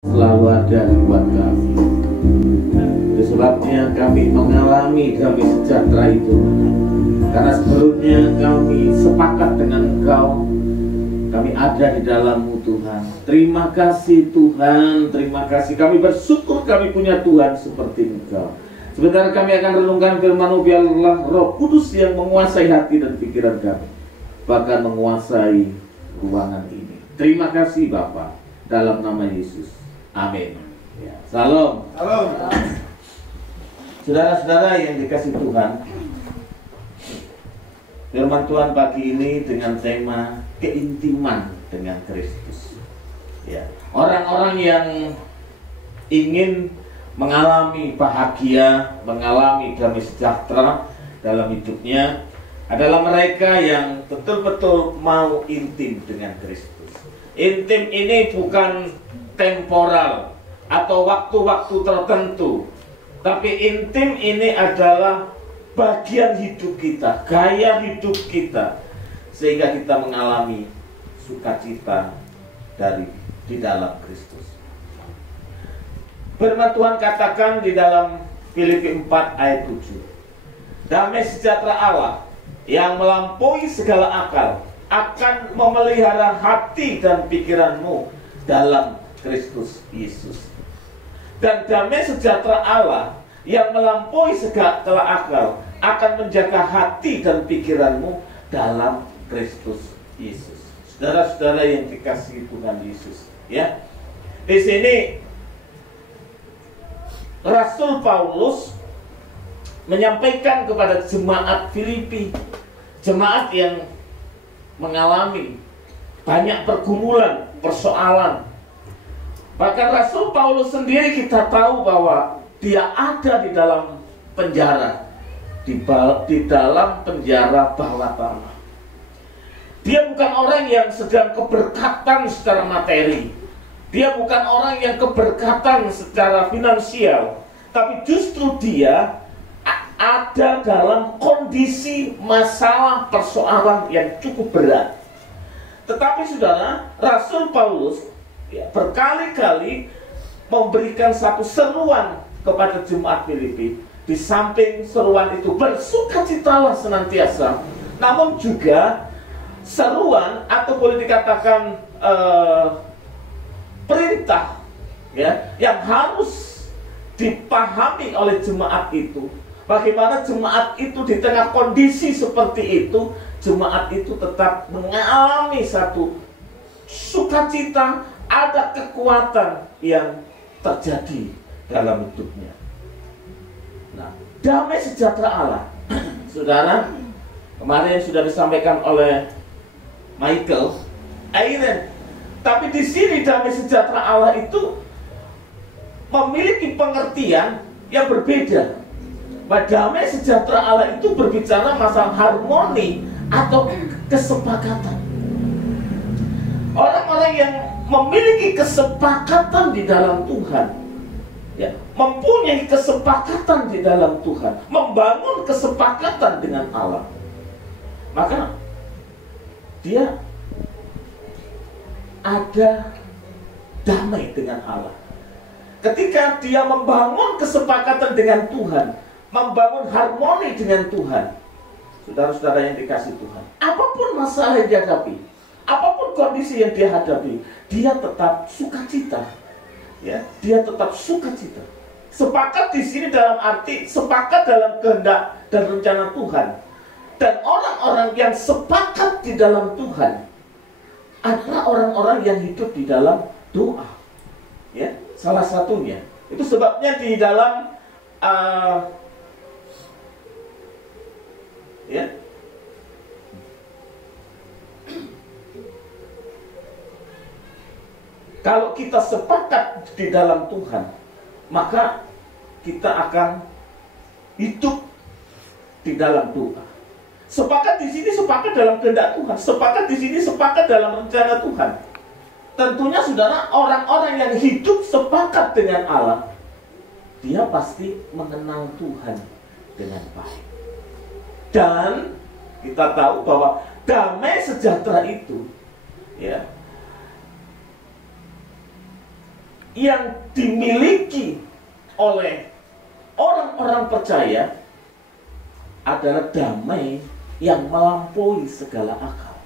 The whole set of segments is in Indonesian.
selalu ada buat kami. Itu sebabnya kami mengalami damai sejahtera itu, karena sebelumnya kami sepakat dengan Engkau. Kami ada di dalam-Mu, Tuhan. Terima kasih Tuhan, terima kasih. Kami bersyukur kami punya Tuhan seperti Engkau. Sebentar kami akan renungkan firman-Mu, biarlah Roh Kudus yang menguasai hati dan pikiran kami, bahkan menguasai ruangan ini. Terima kasih Bapa, dalam nama Yesus. Amin. Ya. Salam. Halo. Saudara-saudara yang dikasih Tuhan, firman Tuhan pagi ini dengan tema keintiman dengan Kristus. Ya. Orang-orang yang ingin mengalami bahagia, mengalami damai sejahtera dalam hidupnya adalah mereka yang betul-betul mau intim dengan Kristus. Intim ini bukan temporal atau waktu-waktu tertentu, tapi intim ini adalah bagian hidup kita, gaya hidup kita, sehingga kita mengalami sukacita di dalam Kristus. Firman Tuhan katakan di dalam Filipi 4 ayat 7, damai sejahtera Allah yang melampaui segala akal akan memelihara hati dan pikiranmu dalam Kristus Yesus. Dan damai sejahtera Allah yang melampaui segala akal akan menjaga hati dan pikiranmu dalam Kristus Yesus. Saudara-saudara yang dikasihi Tuhan Yesus, ya. Di sini Rasul Paulus menyampaikan kepada jemaat Filipi, jemaat yang mengalami banyak pergumulan, persoalan. Bahkan Rasul Paulus sendiri kita tahu bahwa dia ada di dalam penjara, di dalam penjara bawah tanah. Dia bukan orang yang sedang keberkatan secara materi. Dia bukan orang yang keberkatan secara finansial, tapi justru dia ada dalam kondisi masalah persoalan yang cukup berat. Tetapi saudara, Rasul Paulus berkali-kali memberikan satu seruan kepada jemaat Filipi. Di samping seruan itu, bersukacitalah senantiasa, namun juga seruan atau boleh dikatakan perintah, ya, yang harus dipahami oleh jemaat itu. Bagaimana jemaat itu di tengah kondisi seperti itu, jemaat itu tetap mengalami satu sukacita, ada kekuatan yang terjadi dalam hidupnya. Nah, damai sejahtera Allah, saudara, kemarin sudah disampaikan oleh Michael, Airen. Tapi di sini damai sejahtera Allah itu memiliki pengertian yang berbeda. Bahwa damai sejahtera Allah itu berbicara masalah harmoni atau kesepakatan. Orang-orang yang memiliki kesepakatan di dalam Tuhan, ya, mempunyai kesepakatan di dalam Tuhan, membangun kesepakatan dengan Allah, maka dia ada damai dengan Allah. Ketika dia membangun kesepakatan dengan Tuhan, membangun harmoni dengan Tuhan, saudara-saudara yang dikasih Tuhan, apapun masalah yang dihadapi, apapun kondisi yang dia hadapi, dia tetap sukacita. Ya, dia tetap sukacita. Sepakat di sini dalam arti sepakat dalam kehendak dan rencana Tuhan. Dan orang-orang yang sepakat di dalam Tuhan adalah orang-orang yang hidup di dalam doa. Ya, salah satunya. Itu sebabnya di dalam ya, kalau kita sepakat di dalam Tuhan, maka kita akan hidup di dalam doa. Sepakat di sini sepakat dalam kehendak Tuhan, sepakat di sini sepakat dalam rencana Tuhan. Tentunya saudara, orang-orang yang hidup sepakat dengan Allah, dia pasti mengenal Tuhan dengan baik. Dan kita tahu bahwa damai sejahtera itu, ya, yang dimiliki oleh orang-orang percaya adalah damai yang melampaui segala akal,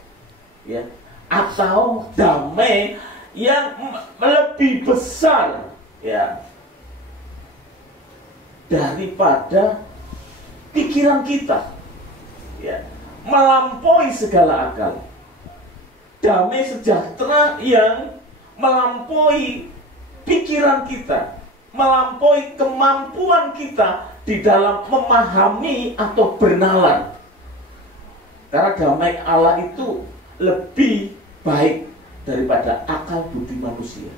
ya, atau damai yang lebih besar, ya, daripada pikiran kita, ya, melampaui segala akal. Damai sejahtera yang melampaui pikiran kita, melampaui kemampuan kita di dalam memahami atau bernalar. Karena damai Allah itu lebih baik daripada akal budi manusia.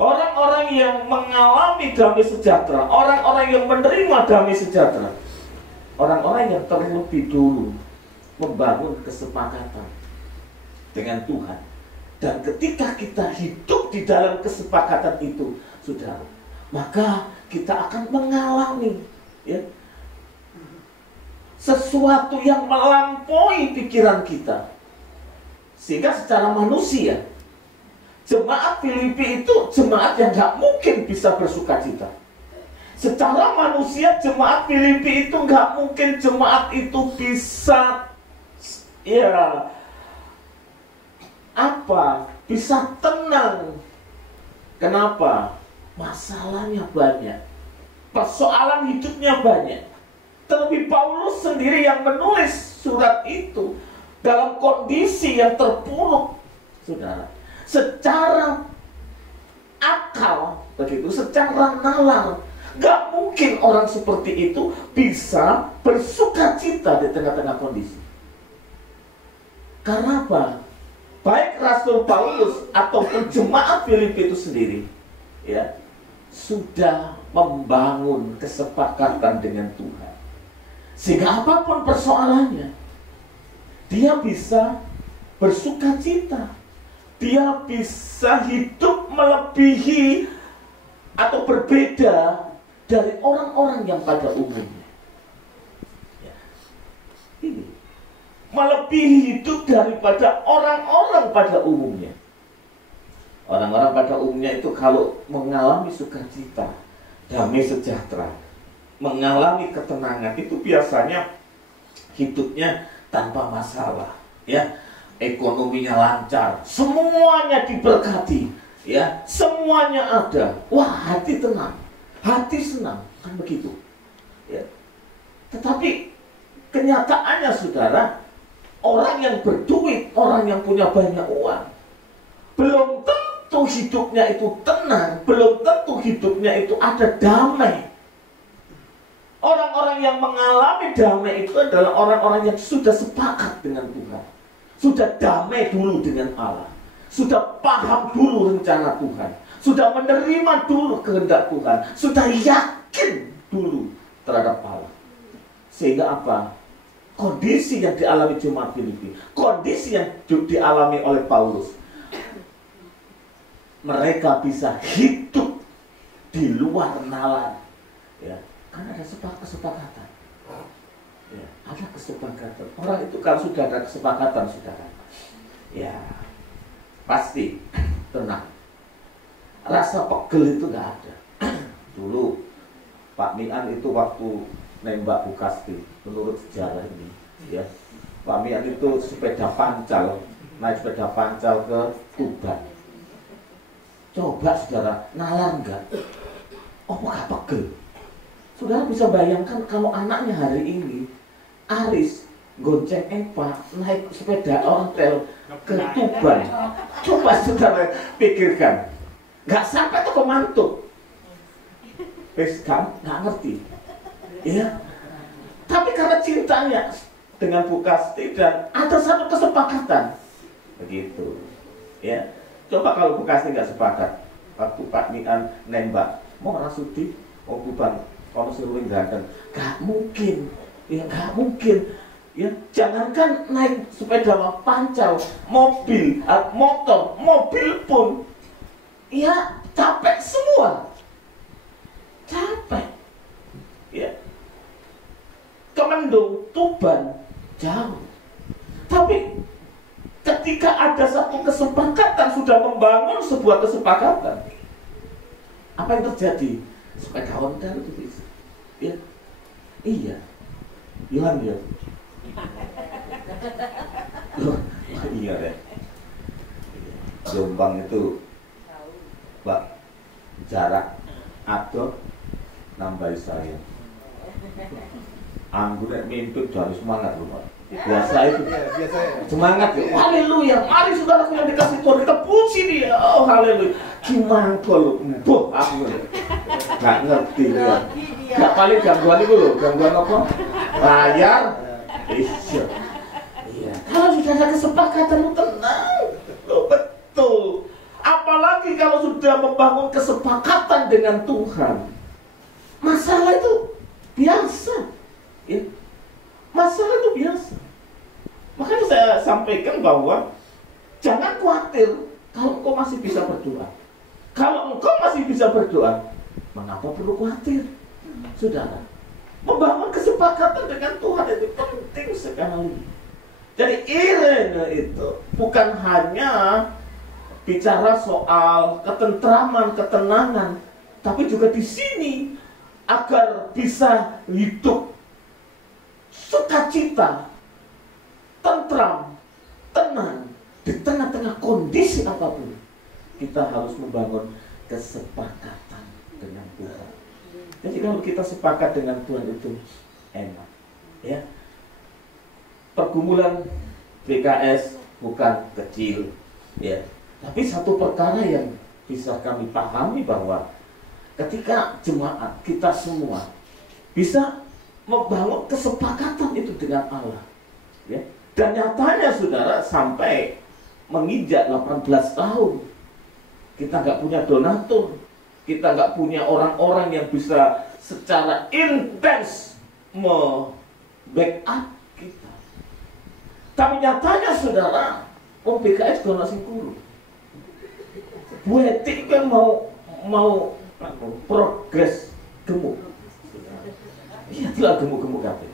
Orang-orang yang mengalami damai sejahtera, orang-orang yang menerima damai sejahtera, orang-orang yang terlebih dulu membangun kesepakatan dengan Tuhan. Dan ketika kita hidup di dalam kesepakatan itu, saudara, maka kita akan mengalami, ya, sesuatu yang melampaui pikiran kita. Sehingga secara manusia, jemaat Filipi itu jemaat yang gak mungkin bisa bersukacita. Secara manusia, jemaat Filipi itu gak mungkin jemaat itu bisa, ya, bisa tenang. Kenapa? Masalahnya banyak, persoalan hidupnya banyak. Terlebih Paulus sendiri yang menulis surat itu dalam kondisi yang terpuruk, saudara. Secara akal, begitu, secara nalar, gak mungkin orang seperti itu bisa bersukacita di tengah-tengah kondisi. Karena apa? Baik Rasul Paulus ataupun jemaat Filipi itu sendiri, ya, sudah membangun kesepakatan dengan Tuhan. Sehingga apapun persoalannya, dia bisa bersukacita. Dia bisa hidup melebihi atau berbeda dari orang-orang yang pada umumnya. Ya. Ini melebihi hidup daripada orang-orang pada umumnya. Orang-orang pada umumnya itu kalau mengalami sukacita, damai sejahtera, mengalami ketenangan, itu biasanya hidupnya tanpa masalah, ya, ekonominya lancar, semuanya diberkati, ya, semuanya ada. Wah, hati tenang, hati senang, kan begitu, ya. Tetapi kenyataannya, saudara, orang yang berduit, orang yang punya banyak uang, belum tentu hidupnya itu tenang, belum tentu hidupnya itu ada damai. Orang-orang yang mengalami damai itu adalah orang-orang yang sudah sepakat dengan Tuhan, sudah damai dulu dengan Allah, sudah paham dulu rencana Tuhan, sudah menerima dulu kehendak Tuhan, sudah yakin dulu terhadap Allah. Sehingga apa? Kondisi yang dialami jemaat Filipi, kondisi yang dialami oleh Paulus, mereka bisa hidup di luar nalar, ya, karena ada kesepakatan, ya, ada kesepakatan. Orang itu kalau sudah ada kesepakatan, saudara, ya, pasti tenang. Rasa pegel itu nggak ada. Dulu Pak Mian itu waktu nembak Bu Kasti, menurut sejarah ini, ya, Pak Mian itu sepeda pancal, naik sepeda pancal ke Tuban. Coba saudara, nalar enggak? Oh, nggak pegel. Saudara bisa bayangkan kalau anaknya hari ini Aris gonceng Eva naik sepeda ontel ke Tuban. Coba saudara pikirkan, nggak sampai tuh ke Mantuk. Kan nggak ngerti, ya. Tapi karena cintanya dengan Bu Kasti dan ada satu kesepakatan, begitu, ya. Coba kalau Bu Kasti nggak sepakat, waktu Pak Mian nembak, mau Rasudi, mau Tuban, kalau seluruh ganteng, nggak mungkin, ya, nggak mungkin, ya. Jangankan naik sepeda pancal, mobil, motor, mobil pun, ya, capek semua. Capek, ya. Kemendung, Tuban, jauh. Tapi ketika ada satu kesepakatan, sudah membangun sebuah kesepakatan, Apa yang terjadi? Sepeda ontel itu bisa. Ya. Iya. Yohan ya. Oh, iya deh. Jombang itu Pak jarak atau nambah saya. Anggur mimpi dari semangat loh Pak. Biasa itu. Semangat ya. Haleluya. Mari saudaraku yang dikasih Tuhan, kita puji dia. Oh haleluya. Gimana kalau boh aku nggak ngerti ya. Nggak paling gangguan itu loh. Gangguan apa? Layar. Iya. Kalau sudah ada kesepakatan lu tenang. Loh, betul. Apalagi kalau sudah membangun kesepakatan dengan Tuhan. Masalah itu biasa. Ya. Masalah itu biasa. Makanya saya sampaikan bahwa jangan khawatir kalau engkau masih bisa berdoa. Kalau engkau masih bisa berdoa, mengapa perlu khawatir? Saudara, membangun kesepakatan dengan Tuhan itu penting sekali. Jadi Irene itu bukan hanya bicara soal ketentraman, ketenangan, tapi juga di sini agar bisa hidup sukacita, tentram, tenang di tengah-tengah kondisi apapun. Kita harus membangun kesepakatan dengan Tuhan. Jadi kalau kita sepakat dengan Tuhan itu enak, ya. Pergumulan PKS bukan kecil, ya. Tapi satu perkara yang bisa kami pahami bahwa ketika jemaat kita semua bisa membangun kesepakatan itu dengan Allah, ya. Dan nyatanya saudara sampai menginjak 18 tahun kita nggak punya donatur, kita nggak punya orang-orang yang bisa secara intens me-backup kita. Tapi nyatanya saudara, PKS donasi guru. Bu Eti kan mau progres gemuk. Iya, telah gemuk-gemuk kafe.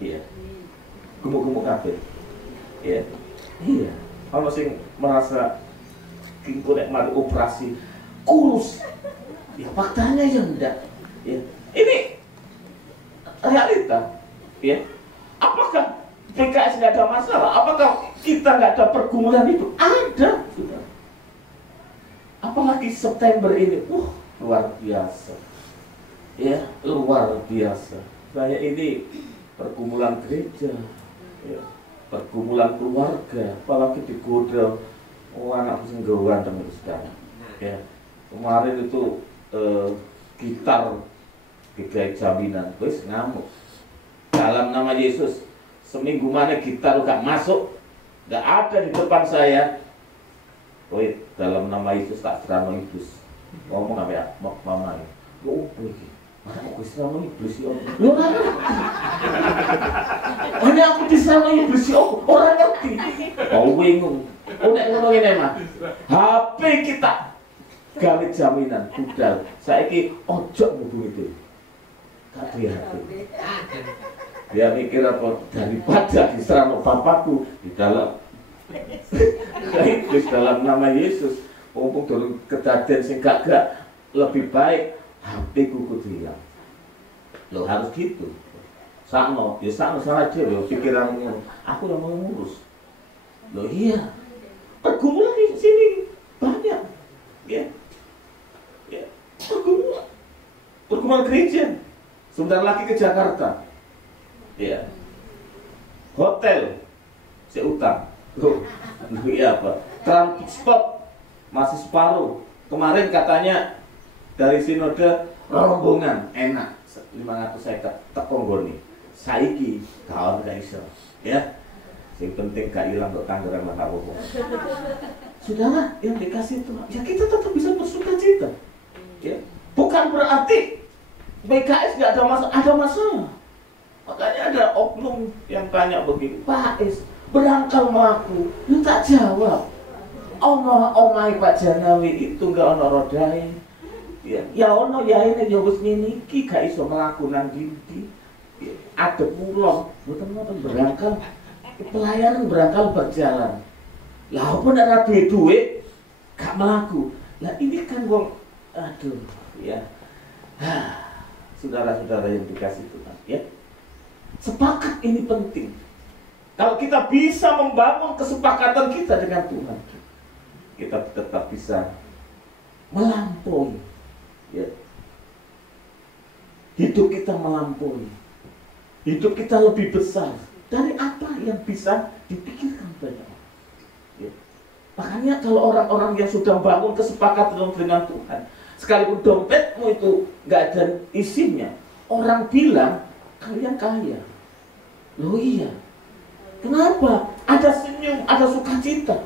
Iya. Gemuk-gemuk kafe. Iya. Iya. Kalau sing merasa kingko nek mari operasi kurus. Ya faktanya ya enggak. Ya. Ini realita. Ya. Apakah PKS nggak ada masalah? Apakah kita nggak ada pergumulan itu? Ada, sudah. Apalagi September ini, luar biasa. Ya, luar biasa. Saya ini pergumulan gereja, ya, pergumulan keluarga, apalagi digoda anak senggawan teman sekarang. Ya, kemarin itu gitar digawe jaminan, wis ngamuk. Dalam nama Yesus, seminggu mana gitar gak masuk, gak ada di depan saya. Woi, dalam nama Yesus tak serano iblis. Ngomong apa ya? Mama. Oh, begini. Aku diserang iblis ya. Lu nggak ngerti. Hanya aku diserang iblis ya. Orang ngerti. Oh bingung. Oh nek ngono ngene mah. HP kita gawe jaminan budal. Saiki ojo ngubungi itu. Tak hati. Dia mikir apa daripada diserang bapakku di dalam iblis dalam nama Yesus. Mumpung dulu kejadian sing gak lebih baik HP kuku hilang. Lo harus gitu. Sama, ya sama salah aja lo pikiranmu. Aku yang mau ngurus. Lo iya. Pergumulan di sini banyak. Ya. Ya. Pergumulan gereja. Sebentar lagi ke Jakarta. Ya. Hotel seutang. Loh, iya apa? Transport masih separuh. Kemarin katanya dari sinode rombongan enak 550 teko nggone. Saiki kawan gak iso. Ya. Yang penting gak hilang kok Tangerang lah apa. Saudara yang dikasih Tuhan, ya kita tetap bisa bersukacita. Ya. Bukan berarti PKS gak ada masalah, ada masalah. Makanya ada oknum yang tanya begini, Pak Es, berangkal melaku, lu tak jawab. Omai Pak Janawi itu gak ono rodai. Ya ono ya ini ya wis ngene iki gak iso mlaku nang ndi. Adep mulon, mboten berangkal pelayanan berangkal berjalan. Lah apa nek ra duwe gak mlaku. Lah ini kan wong Aduh, ya. Saudara-saudara yang dikasih Tuhan, ya. Sepakat ini penting. Kalau kita bisa membangun kesepakatan kita dengan Tuhan, kita tetap bisa melampaui, ya. Hidup kita melampaui. Hidup kita lebih besar dari apa yang bisa dipikirkan banyak orang. Ya. Makanya kalau orang-orang yang sudah bangun kesepakatan dengan Tuhan, sekalipun dompetmu itu nggak ada isinya, orang bilang kalian kaya. Loh iya. Kenapa? Ada senyum, ada sukacita.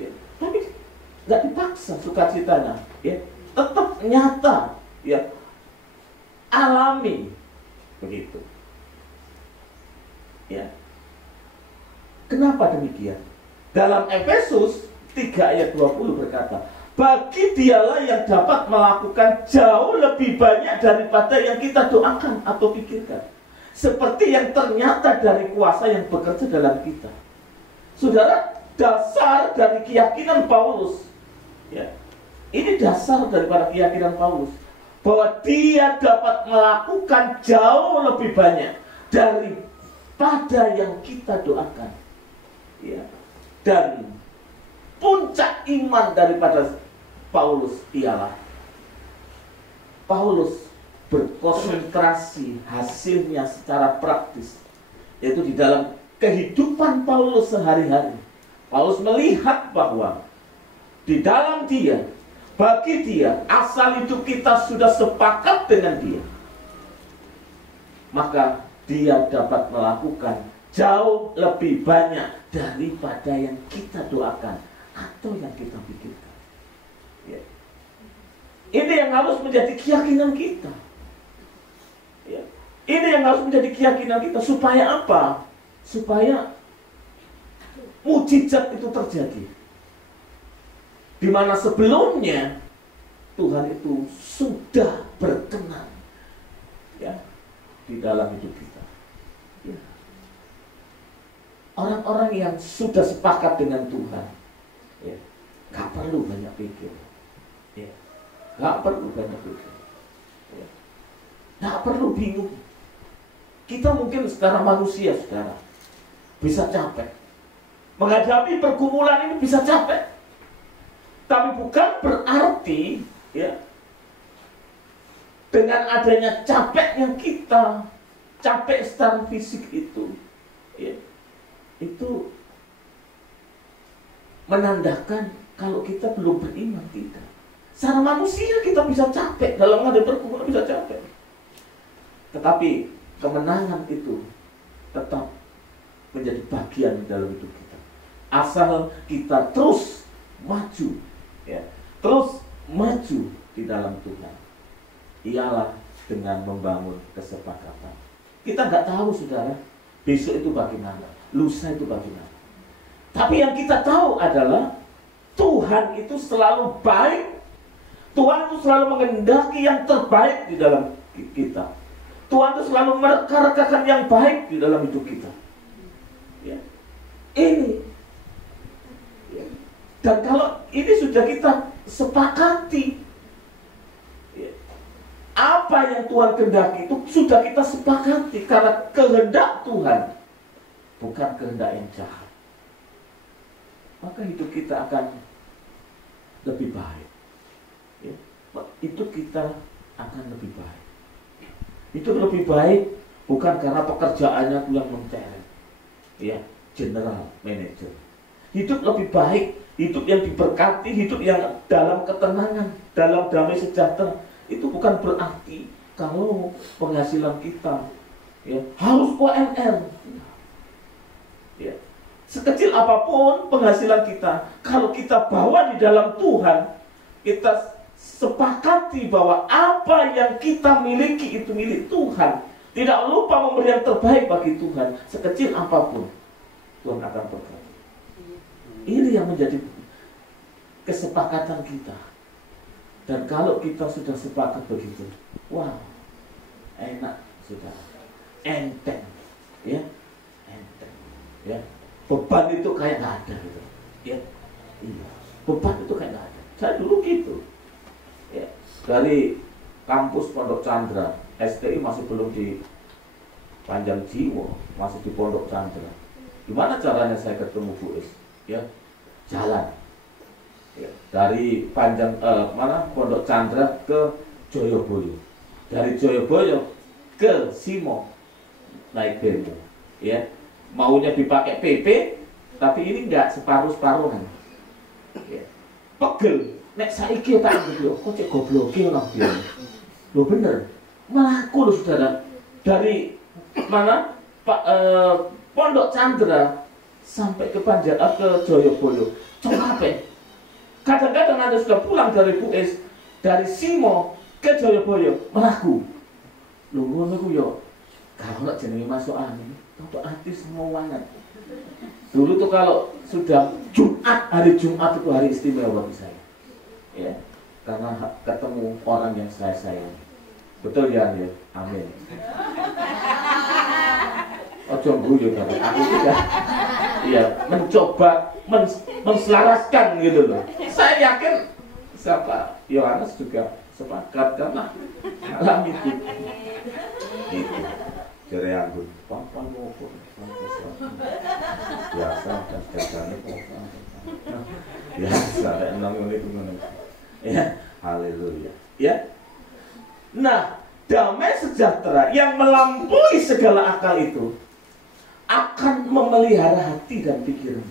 Ya. Tapi nggak dipaksa sukacitanya. Ya. Tetap nyata. Ya. Alami. Begitu. Ya. Kenapa demikian? Dalam Efesus 3 ayat 20 berkata, bagi dialah yang dapat melakukan jauh lebih banyak daripada yang kita doakan atau pikirkan, seperti yang ternyata dari kuasa yang bekerja dalam kita. Saudara, dasar dari keyakinan Paulus, ya, ini dasar daripada keyakinan Paulus, bahwa dia dapat melakukan jauh lebih banyak daripada yang kita doakan, ya. Dan puncak iman daripada Paulus ialah Paulus berkonsentrasi hasilnya secara praktis, yaitu di dalam kehidupan Paulus sehari-hari. Paulus melihat bahwa di dalam dia, bagi dia, asal hidup kita sudah sepakat dengan dia, maka dia dapat melakukan jauh lebih banyak daripada yang kita doakan atau yang kita pikirkan. Ya. Ini yang harus menjadi keyakinan kita. Ya. Ini yang harus menjadi keyakinan kita. Supaya apa? Supaya mujizat itu terjadi. Di mana sebelumnya Tuhan itu sudah berkenan, ya, di dalam hidup kita. Ya. Orang-orang yang sudah sepakat dengan Tuhan, ya, gak perlu banyak pikir, ya, gak perlu banyak pikir, ya, gak perlu bingung. Kita mungkin secara manusia, saudara, bisa capek menghadapi pergumulan ini, bisa capek, tapi bukan berarti, ya, dengan adanya capeknya kita, capek secara fisik itu, ya, itu menandakan kalau kita belum beriman. Tidak. Secara manusia kita bisa capek, dalam menghadapi pergumulan bisa capek, tetapi kemenangan itu tetap menjadi bagian dalam hidup kita, asal kita terus maju, ya, terus maju di dalam Tuhan. Ialah dengan membangun kesepakatan. Kita nggak tahu, saudara, besok itu bagaimana, lusa itu bagaimana. Tapi yang kita tahu adalah Tuhan itu selalu baik. Tuhan itu selalu mengendaki yang terbaik di dalam kita. Tuhan itu selalu mereka-rekakan yang baik di dalam hidup kita. Ya. Ini. Ya. Dan kalau ini sudah kita sepakati, ya, apa yang Tuhan kehendaki itu sudah kita sepakati, karena kehendak Tuhan bukan kehendak yang jahat, maka hidup kita akan lebih baik. Ya. Hidup kita akan lebih baik. Hidup lebih baik bukan karena pekerjaannya Tuhan mentereng, ya, general manager. Hidup lebih baik, hidup yang diberkati, hidup yang dalam ketenangan, dalam damai sejahtera. Itu bukan berarti kalau penghasilan kita, ya, harus UMR. Ya. Sekecil apapun penghasilan kita, kalau kita bawa di dalam Tuhan, kita sepakati bahwa apa yang kita miliki itu milik Tuhan. Tidak lupa memberi yang terbaik bagi Tuhan. Sekecil apapun, Tuhan akan berkati. Ini yang menjadi kesepakatan kita. Dan kalau kita sudah sepakat begitu, wow, enak, sudah enteng, ya, enteng, ya. Beban itu kayak nggak ada, gitu, ya, iya. Beban itu kayak nggak ada. Saya dulu gitu. Ya, dari kampus Pondok Chandra, STI masih belum di Panjang Jiwo, masih di Pondok Chandra. Gimana caranya saya ketemu Bu Es? Ya, jalan. Ya, dari Pondok Chandra ke Joyoboyo, dari Joyoboyo ke Simo naik bemo, ya maunya dipakai PP, tapi ini enggak separuh-separuhan, ya. Pegel, nek saiki tak gitu, kok cek gobloke lah dia, lo bener, melaku lo saudara, dari mana Pondok Chandra sampai ke Joyoboyo, capek. Kadang-kadang Anda sudah pulang dari Bu Es, dari Simo ke Joyoboyo, melaku. Lu ngono ku yo, kalau nak jenenge masuk angin, untuk hati semua wangan. Dulu tuh kalau sudah hari Jumat itu hari istimewa bagi saya, ya, karena ketemu orang yang saya sayang. Betul ya, ya, amin. Ojo guyu tapi aku juga, ya, mencoba menselaraskan gitu loh. Saya yakin siapa Yohanes juga sepakat karena malam itu. Gitu. Jere anggun, papa ngopo, biasa dan jagane papa. Biasa nang ngene itu ngono. Ya, haleluya. Ya. Nah, damai sejahtera yang melampaui segala akal itu akan memelihara hati dan pikiran.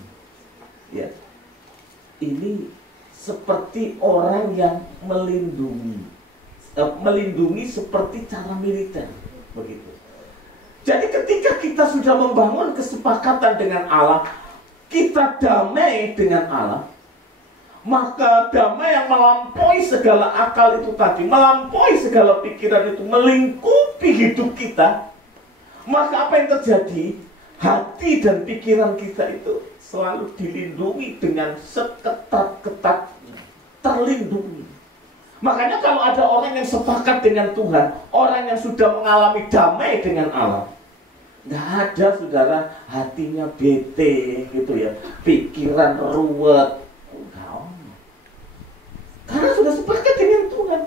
Ya. Ini seperti orang yang melindungi seperti cara militer, begitu. Jadi ketika kita sudah membangun kesepakatan dengan Allah, kita damai dengan Allah, maka damai yang melampaui segala akal itu tadi, melampaui segala pikiran itu, melingkupi hidup kita, maka apa yang terjadi? Hati dan pikiran kita itu selalu dilindungi dengan seketat-ketatnya, terlindungi. Makanya kalau ada orang yang sepakat dengan Tuhan, orang yang sudah mengalami damai dengan Allah, nggak ada saudara hatinya bete gitu ya, pikiran ruwet, karena sudah sepakat dengan Tuhan.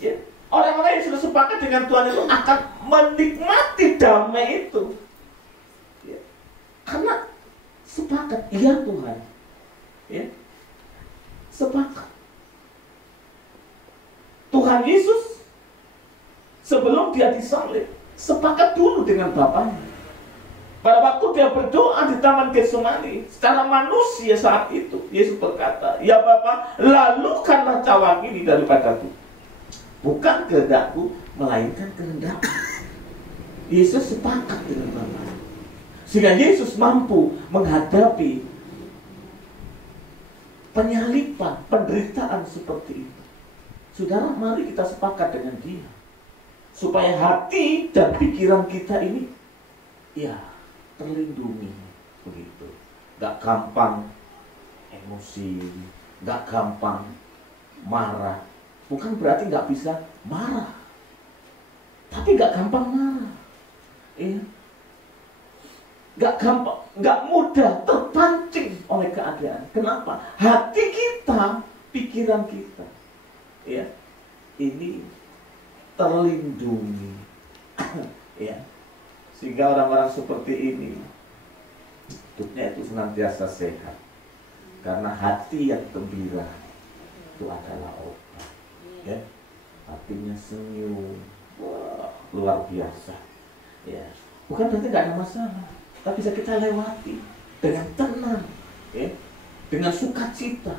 Ya. Orang-orang yang sudah sepakat dengan Tuhan itu akan menikmati damai itu. Ya. Karena sepakat, iya Tuhan. Ya. Sepakat. Tuhan Yesus sebelum dia disalib sepakat dulu dengan Bapaknya. Pada waktu dia berdoa di Taman Getsemani, secara manusia saat itu Yesus berkata, "Ya Bapa, lalukanlah cawan ini daripadaku. Bukan kehendakku, melainkan kehendakmu." Yesus sepakat dengan Bapa, sehingga Yesus mampu menghadapi penyalipan, penderitaan seperti itu. Saudara, mari kita sepakat dengan Dia, supaya hati dan pikiran kita ini, ya, terlindungi, begitu. Gak gampang emosi, gak gampang marah. Bukan berarti gak bisa marah, tapi gak gampang marah, ya. Gak gampang, gak mudah terpancing oleh keadaan. Kenapa? Hati kita, pikiran kita, ya, ini terlindungi, ya. Sehingga orang-orang seperti ini hidupnya itu senantiasa sehat, karena hati yang gembira itu adalah obat, ya. Hatinya senyum, wah, luar biasa, ya. Bukan berarti nggak ada masalah, tapi bisa kita lewati dengan tenang, ya, dengan sukacita,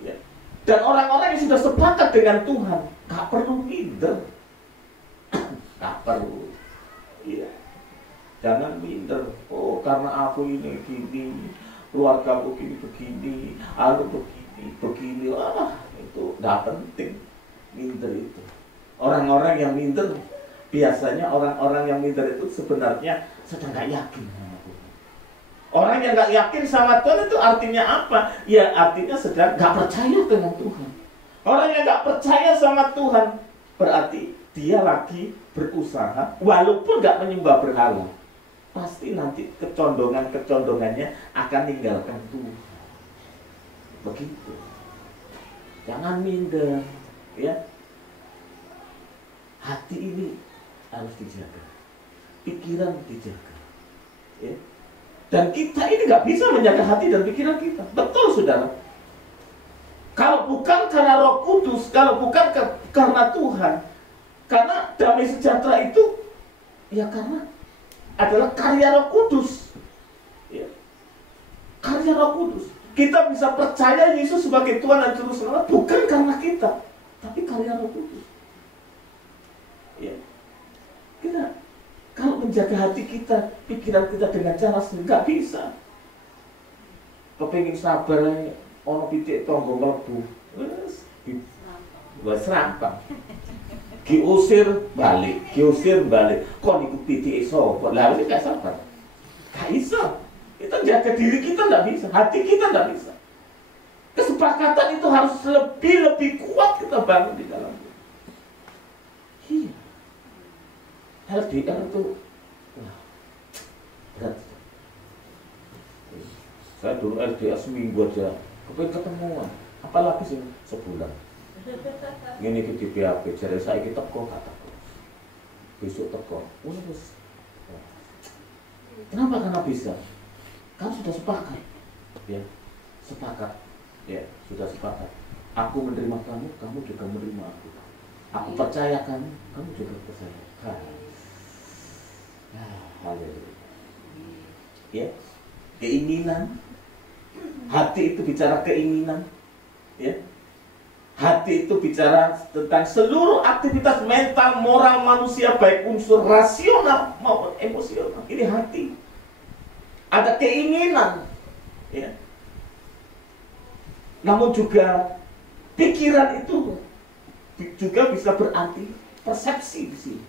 ya. Dan orang-orang yang sudah sepakat dengan Tuhan nggak perlu minder, nggak perlu. Iya, jangan minder. Oh, karena aku ini gini, keluarga aku begini, aku begini. Wah, itu nggak penting minder itu. Orang-orang yang minder, biasanya orang-orang yang minder itu sebenarnya sedang nggak yakin sama Tuhan. Orang yang nggak yakin sama Tuhan itu artinya apa? Ya, artinya sedang nggak percaya dengan Tuhan. Orang yang nggak percaya sama Tuhan berarti dia lagi berusaha, walaupun gak menyembah berhala, pasti nanti kecondongannya akan meninggalkan Tuhan. Begitu. Jangan minder. ya, hati ini harus dijaga, pikiran dijaga, ya. Dan kita ini nggak bisa menjaga hati dan pikiran kita, betul saudara. Kalau bukan karena Roh Kudus, kalau bukan karena Tuhan, karena damai sejahtera itu ya karena adalah karya Roh Kudus, ya. Karya Roh Kudus. Kita bisa percaya Yesus sebagai Tuhan dan Juru Selamat bukan karena kita, tapi karya Roh Kudus. Ya. Kita kalau menjaga hati kita, pikiran kita dengan cara sendiri nggak bisa. Kepengin sabar, ono pitik tonggo mlebu, wes serampang. Diusir balik. Kok niku pitike sapa? Lah wis gak sabar. Gak bisa. Kita jaga diri kita nggak bisa, hati kita nggak bisa. Kesepakatan itu harus lebih kuat kita bangun di dalam. Iya. LDR itu berat. Saya dulu LDR seminggu aja, kepengen ketemuan, apalagi sih sebulan. Ini kita di PHP, jadi saya kita teko kata besok teko. Terus kenapa? Karena bisa. Kan sudah sepakat, ya, sudah sepakat. Aku menerima kamu, kamu juga menerima aku. Aku percaya kamu, kamu juga percaya. Haleluya. Ya, keinginan, hati itu bicara keinginan, ya. Hati itu bicara tentang seluruh aktivitas mental, moral manusia, baik unsur rasional maupun emosional. Ini hati. Ada keinginan, ya. Namun juga pikiran itu juga bisa berarti persepsi di sini.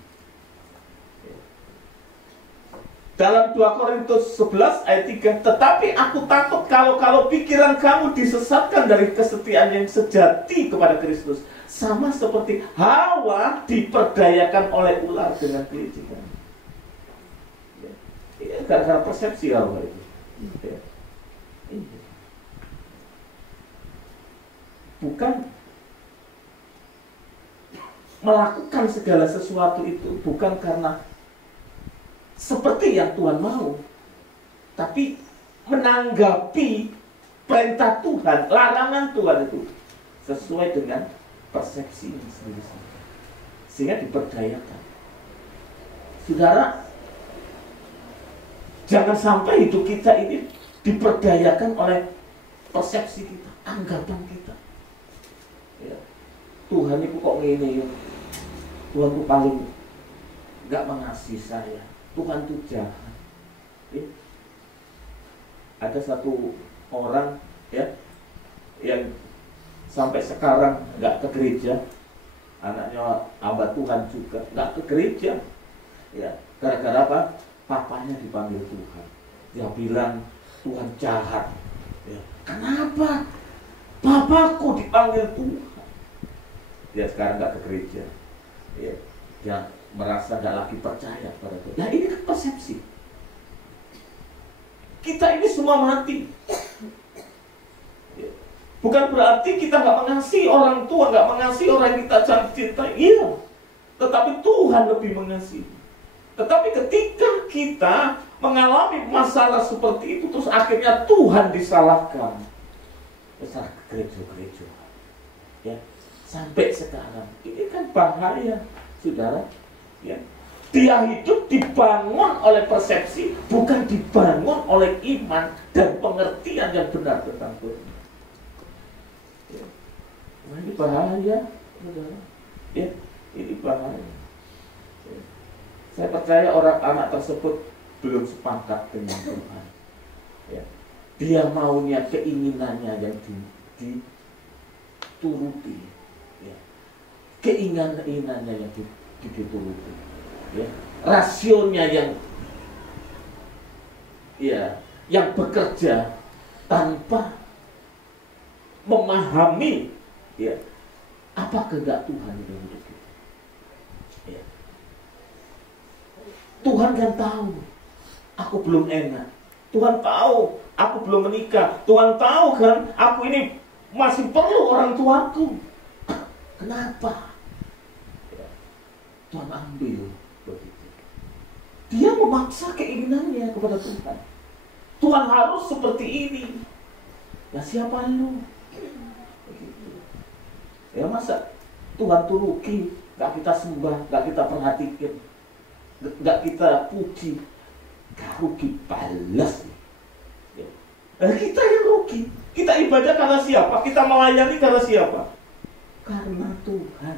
Dalam 2 Korintus 11 ayat 3, tetapi aku takut kalau pikiran kamu disesatkan dari kesetiaan yang sejati kepada Kristus, sama seperti Hawa diperdayakan oleh ular dengan kelicikan. Ya, karena persepsi Hawa itu. Ya. Bukan melakukan segala sesuatu itu bukan karena seperti yang Tuhan mau, tapi menanggapi perintah Tuhan, larangan Tuhan itu sesuai dengan persepsi sendiri, sehingga diperdayakan. Saudara, jangan sampai hidup kita ini diperdayakan oleh persepsi kita, anggapan kita. Ya. Tuhan itu kok ngene ya? Tuhan itu paling nggak mengasihi saya. Tuhan itu jahat. Ya. Ada satu orang, ya, yang sampai sekarang nggak ke gereja, anaknya hamba Tuhan juga nggak ke gereja. Ya, gara-gara apa? Papanya dipanggil Tuhan. Dia bilang Tuhan jahat. Ya. Kenapa? Papaku dipanggil Tuhan. Dia sekarang nggak ke gereja. Ya. Dia merasa nggak lagi percaya pada Tuhan. Nah, ini kan persepsi. Kita ini semua mati. Ya. Bukan berarti kita nggak mengasihi orang tua, nggak mengasihi orang yang kita cintai. Iya. Tetapi Tuhan lebih mengasihi. Tetapi ketika kita mengalami masalah seperti itu, terus akhirnya Tuhan disalahkan. Besar gereja-gereja. Ya. Sampai sekarang. Ini kan bahaya, saudara. Ya. Dia hidup dibangun oleh persepsi, bukan dibangun oleh iman dan pengertian yang benar tentang Tuhan. Ya. Nah, ini bahaya, saudara. Ya, ini bahaya. Ya. Saya percaya anak tersebut belum sepakat dengan Tuhan. Ya. Dia maunya keinginannya yang dituruti. Ya. Keinginannya yang dituruti. Ya. Rasionya yang bekerja tanpa memahami, ya, apa kehendak Tuhan di dalam hidup kita. Ya. Tuhan kan tahu aku belum enak. Tuhan tahu aku belum menikah. Tuhan tahu kan aku ini masih perlu orang tuaku. Kenapa? Ya, Tuhan ambil begitu. Dia memaksa keinginannya kepada Tuhan. Tuhan harus seperti ini. Ya siapa lu? Begitu. Ya masa Tuhan tuh rugi, gak kita sembah, gak kita perhatikan, gak kita puji, gak rugi balas. Ya. Kita yang rugi. Kita ibadah karena siapa? Kita melayani karena siapa? Karena Tuhan.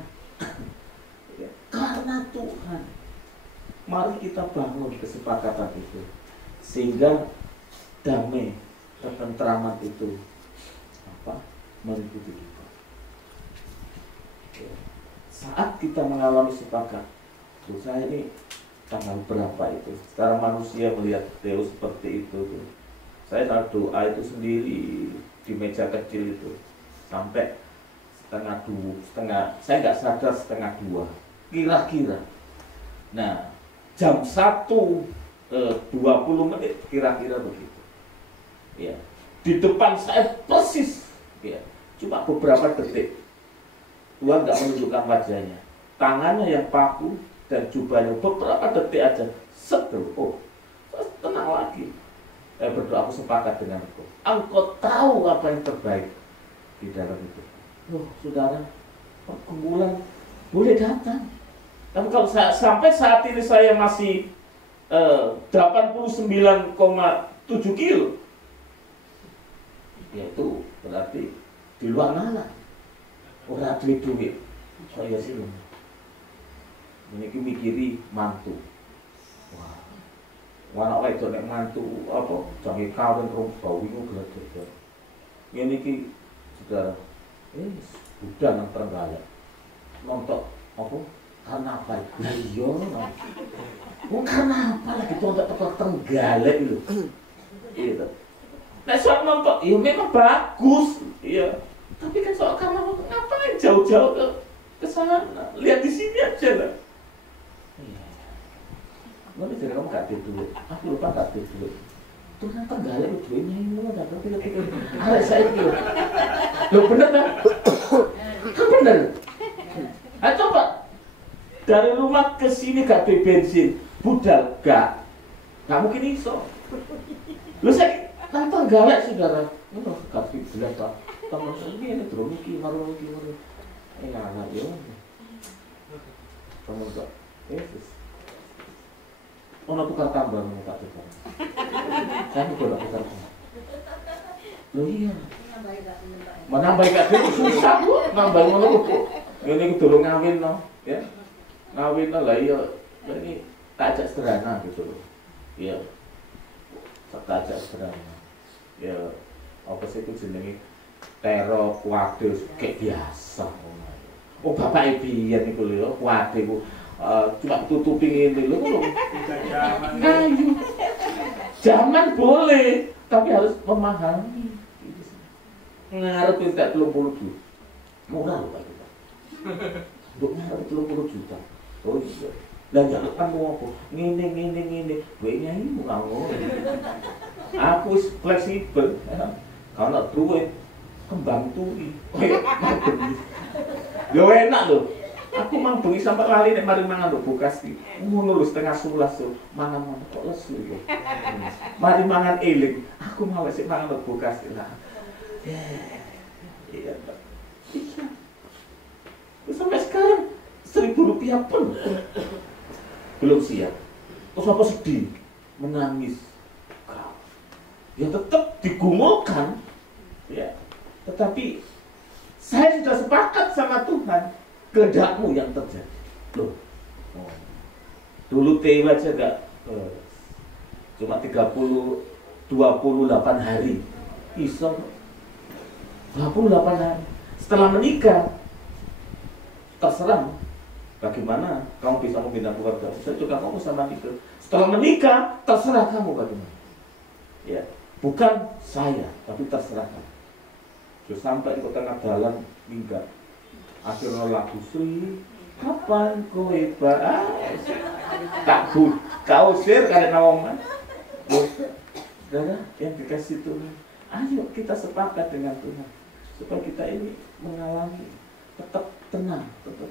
Ya. Karena Tuhan. Mari kita bangun kesepakatan itu, sehingga damai, ketentraman itu meliputi kita. Ya. Saat kita mengalami sepakat, saya ini tanggal berapa itu? Secara manusia melihat Deus seperti itu tuh. Saya saat doa itu sendiri di meja kecil itu sampai setengah, saya nggak sadar setengah 2 kira-kira. Nah, jam 1:20 kira-kira begitu. Ya, di depan saya persis, ya, cuma beberapa detik. Tuhan nggak menunjukkan wajahnya, tangannya yang paku dan jubahnya beberapa detik aja, oh, tenang lagi. Saya berdoa, aku sepakat dengan engkau tahu apa yang terbaik di dalam itu. Loh, saudara, pergumulan boleh datang. Tapi kalau sampai saat ini saya masih 89,7 kilo, ya itu berarti di luar nalar. Orang duit. Saya sih ini mikiri mantu. Wah, anak wedok nek mantu apa jange kawin rong bau iku gledek. Ngene iki sudah udah nang Trenggalek. Nonton apa? Karena apa? Lah iya. Karena apa lagi tuh untuk teko Trenggalek lho. Gitu. Nek soal nonton, ya memang bagus, iya. Tapi kan soal karena ngapain jauh-jauh ke sana? Lihat di sini aja lah. Gue mikir kamu gak ada duit, aku lupa gak ada duit. Tuh kan Trenggalek lu duitnya ini lo gak pikir-pikir. Arek saya itu lo bener kan? Kan bener. Ayo coba dari rumah ke sini gak beli bensin, budal gak mungkin iso. Lu saya kan Trenggalek saudara, lo gak belas pak. Temen ini terus mikir maru. Anak ya. Kamu gak, ono tukar tambah mau tak tukar. Saya juga tak tukar. Loh iya. Menambah gak susah kok, nambah ngono kok. Ini durung ngawin no, ya. Ngawin lah iya. Ini tak ajak sederhana gitu loh. Iya. Tak ajak sederhana. Ya apa sih itu jenenge terok waduh kayak biasa. Oh bapak biyen niku lho, waduh ku cuma tutupi ngene lho kok. Zaman boleh, tapi harus memahami. Ngarep entek 30 juta. Murah lho Pak kita. Untuk ngarep 30 juta. Oh iya. Lah ya kan mau apa? Ngene. Kowe nyai mau ngono. Aku fleksibel. Kalau duit kembang tui. Yo enak lho. Aku mang bengi sampai lali nek mari mangan lho bukas iki. Ngono lho setengah 11 lho. Mangan kok lesu iki. Mari mangan eling. Aku mau sik mangan lho bukas lah. Iya, Pak. Iya. Sampai sekarang 1.000 rupiah pun belum siap. Terus apa sedih? Menangis. Ya tetap digumulkan. Ya. Tetapi saya sudah sepakat sama Tuhan, kehendakmu yang terjadi. Loh. Dulu TW aja enggak cuma 28 hari. Iso 28 hari. Setelah menikah terserah bagaimana kamu bisa membina keluarga. Saya juga ngomong sama itu. Setelah menikah terserah kamu bagaimana. Ya, bukan saya, tapi terserah kamu. Sudah sampai ke tengah jalan minggat. Akhirnya lagu Sri, kapan kowe baes? Tak bud, kau share karena nawangan. Saudara yang dikasih Tuhan, ayo kita sepakat dengan Tuhan supaya kita ini mengalami tetap tenang, tetap.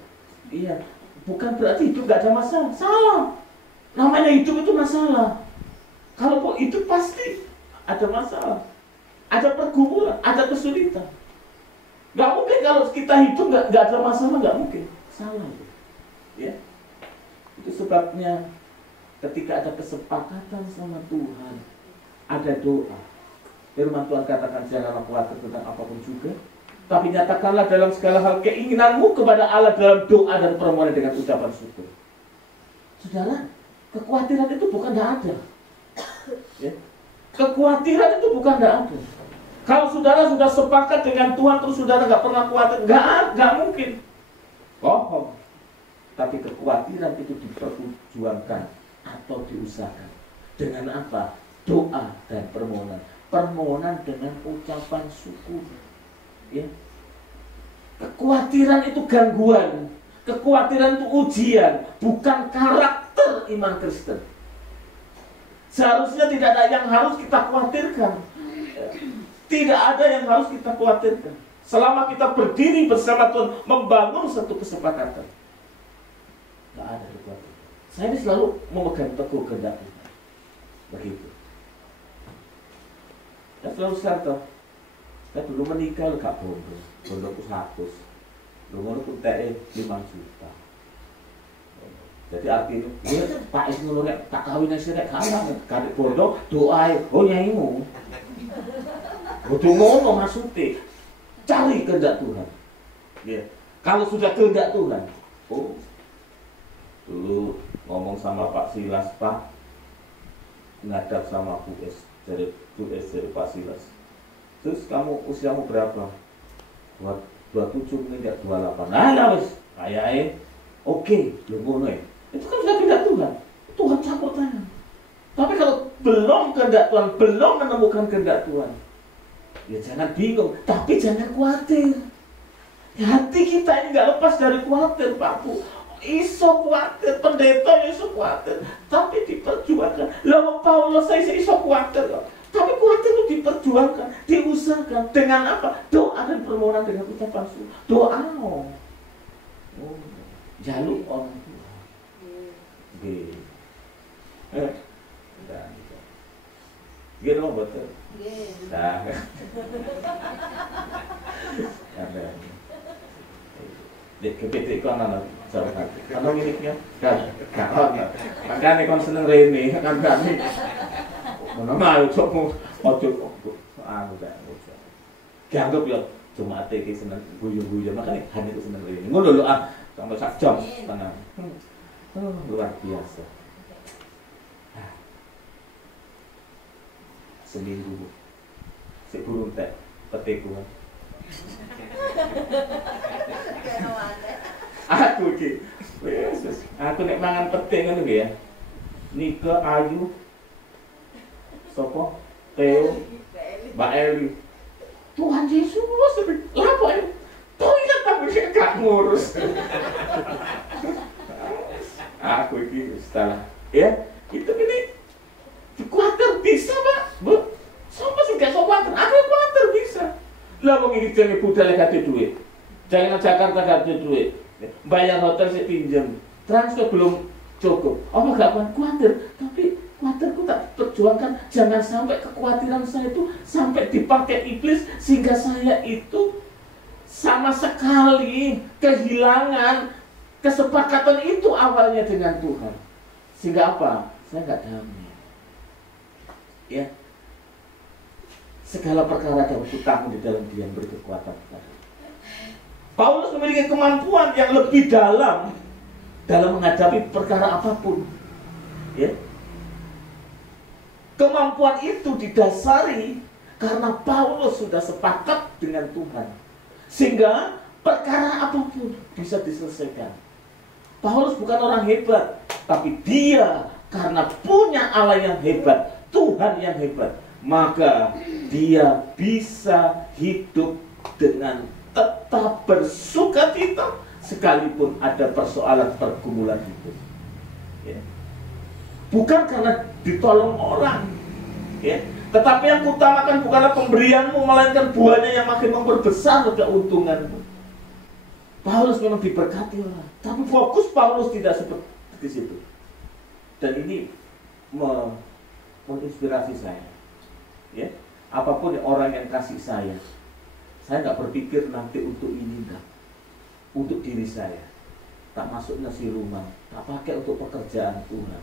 Iya, bukan berarti hidup nggak ada masalah. Salah. Namanya hidup itu masalah. Kalau itu pasti ada masalah, ada pergumulan, ada kesulitan. Nggak mungkin kalau kita hidup nggak ada masalah, nggak mungkin. Salah itu. Ya, itu sebabnya ketika ada kesepakatan sama Tuhan, ada doa. Firman Tuhan katakan, janganlah khawatir tentang apapun juga, tapi nyatakanlah dalam segala hal keinginanmu kepada Allah dalam doa dan permohonan dengan ucapan syukur. Saudara, kekhawatiran itu bukan tidak ada. Ya. Kekhawatiran itu bukan tidak ada. Kalau saudara sudah sepakat dengan Tuhan terus saudara nggak pernah khawatir, nggak mungkin. Bohong. Tapi kekhawatiran itu diperjuangkan atau diusahakan dengan apa? Doa dan permohonan. Permohonan dengan ucapan syukur. Ya. Kekhawatiran itu gangguan. Kekhawatiran itu ujian, bukan karakter iman Kristen. Seharusnya tidak ada yang harus kita khawatirkan. Tidak ada yang harus kita khawatirkan. Selama kita berdiri bersama Tuhan, membangun satu kesepakatan, tidak ada kekhawatiran. Saya ini selalu memegang teguh kehendak Tuhan. Begitu. Dan selalu sadar, saya dulu menikah gak bondo. Bondoku 100. Lu pun TE 5 juta. Jadi artinya, ya Pak Isnu nek tak kawin sih nek kadek bondo doae oh nyaimu. Kudu ngono maksudnya. Cari kehendak Tuhan. Ya. Kalau sudah kehendak Tuhan, oh dulu ngomong sama Pak Silas, Pak ngadap sama Bu S dari Pak Silas. Terus kamu usiamu berapa? 27 menjak 28. Nah, wis kayake oke, lho ngono ya. Itu kan sudah kehendak Tuhan. Tuhan campur tangan. Tapi kalau belum kehendak Tuhan, belum menemukan kehendak Tuhan, ya jangan bingung, tapi jangan khawatir. Ya, hati kita ini nggak lepas dari khawatir, Pak Bu. Iso khawatir, pendeta iso khawatir, tapi diperjuangkan. Lah Paulus saya iso khawatir kok. Tapi khawatir itu diperjuangkan, diusahakan dengan apa? Doa dan permohonan dengan ucapan syukur. Doa, jaluk orang tua. Gitu loh betul. Nah, dek kepitik kau anak jangan. Kalau miliknya, kan, makanya kau seneng rene, kan kami. Mana mau coba ojo anu dah. Dianggap ya cuma ate iki seneng guyu-guyu makanya hanya itu seneng rene. Ngono lho tambah sak jam tenang. Luar biasa. Seminggu si burung teh petik gua. Aku ki, wes aku nek mangan petik ngono ya. Nika Ayu Sopo, Teo, Mbak Eli. Tuhan Yesus, lapa ya? Toilet tapi dia gak ngurus. Aku ini setelah, ya, itu ini kuatir bisa Pak, Bu. Sopo sih gak so kuatir, aku kuatir bisa. Lah mau ngini jangan budal gak ada duit, jangan Jakarta gak ada duit, bayar hotel saya pinjam, transfer belum cukup. Apa gak kuatir, tapi kuatirku tak perjuangkan, jangan sampai kekhawatiran saya itu sampai dipakai iblis sehingga saya itu sama sekali kehilangan kesepakatan itu awalnya dengan Tuhan. Sehingga apa? Saya nggak damai. Ya, segala perkara dapat utama di dalam dia yang berkekuatan. Paulus memiliki kemampuan yang lebih dalam menghadapi perkara apapun. Ya. Kemampuan itu didasari karena Paulus sudah sepakat dengan Tuhan. Sehingga perkara apapun bisa diselesaikan. Paulus bukan orang hebat, tapi dia karena punya Allah yang hebat, Tuhan yang hebat, maka dia bisa hidup dengan tetap bersukacita sekalipun ada persoalan pergumulan hidup. Ya. Bukan karena ditolong orang, ya. Tetapi yang utamakan bukanlah pemberianmu, melainkan buahnya yang makin memperbesar keuntunganmu. Paulus memang diberkati orang, tapi fokus Paulus tidak seperti situ. Dan ini menginspirasi saya. Ya, apapun orang yang kasih saya nggak berpikir nanti untuk ini, enggak. Untuk diri saya, tak masuk nasi rumah, tak pakai untuk pekerjaan Tuhan.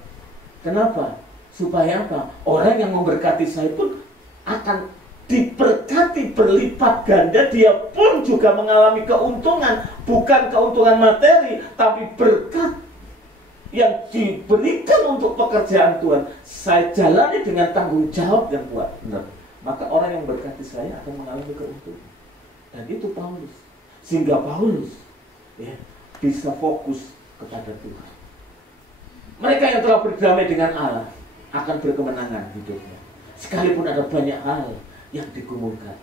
Kenapa? Supaya apa? Orang yang memberkati saya pun akan diberkati berlipat ganda. Dia pun juga mengalami keuntungan, bukan keuntungan materi, tapi berkat yang diberikan untuk pekerjaan Tuhan. Saya jalani dengan tanggung jawab yang kuat. Benar. Maka orang yang berkati saya akan mengalami keuntungan. Dan itu Paulus. Sehingga Paulus bisa fokus kepada Tuhan. Mereka yang telah berdamai dengan Allah akan berkemenangan hidupnya. Sekalipun ada banyak hal yang digumulkan.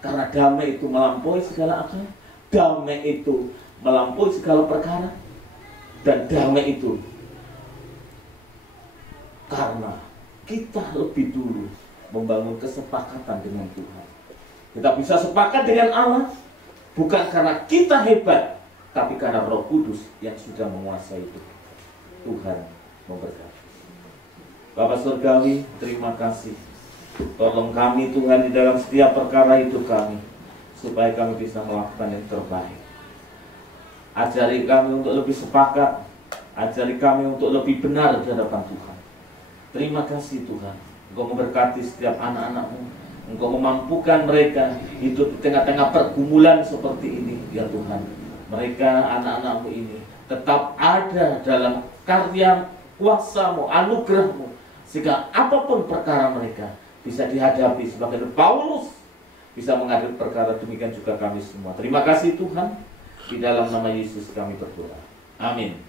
Karena damai itu melampaui segala akal. Damai itu melampaui segala perkara. Dan damai itu karena kita lebih dulu membangun kesepakatan dengan Tuhan. Kita bisa sepakat dengan Allah bukan karena kita hebat, tapi karena Roh Kudus yang sudah menguasai itu. Tuhan memberkati. Bapa Surgawi, terima kasih. Tolong kami Tuhan di dalam setiap perkara hidup kami, supaya kami bisa melakukan yang terbaik. Ajari kami untuk lebih sepakat, ajari kami untuk lebih benar di hadapan Tuhan. Terima kasih Tuhan, Engkau memberkati setiap anak-anak-Mu. Engkau memampukan mereka hidup di tengah-tengah pergumulan seperti ini, ya Tuhan. Mereka, anak-anak-Mu ini, tetap ada dalam karya kuasa-Mu, anugerah-Mu, sehingga apapun perkara mereka bisa dihadapi sebagai Paulus bisa menghadapi perkara. Demikian juga kami semua. Terima kasih Tuhan. Di dalam nama Yesus kami berdoa. Amin.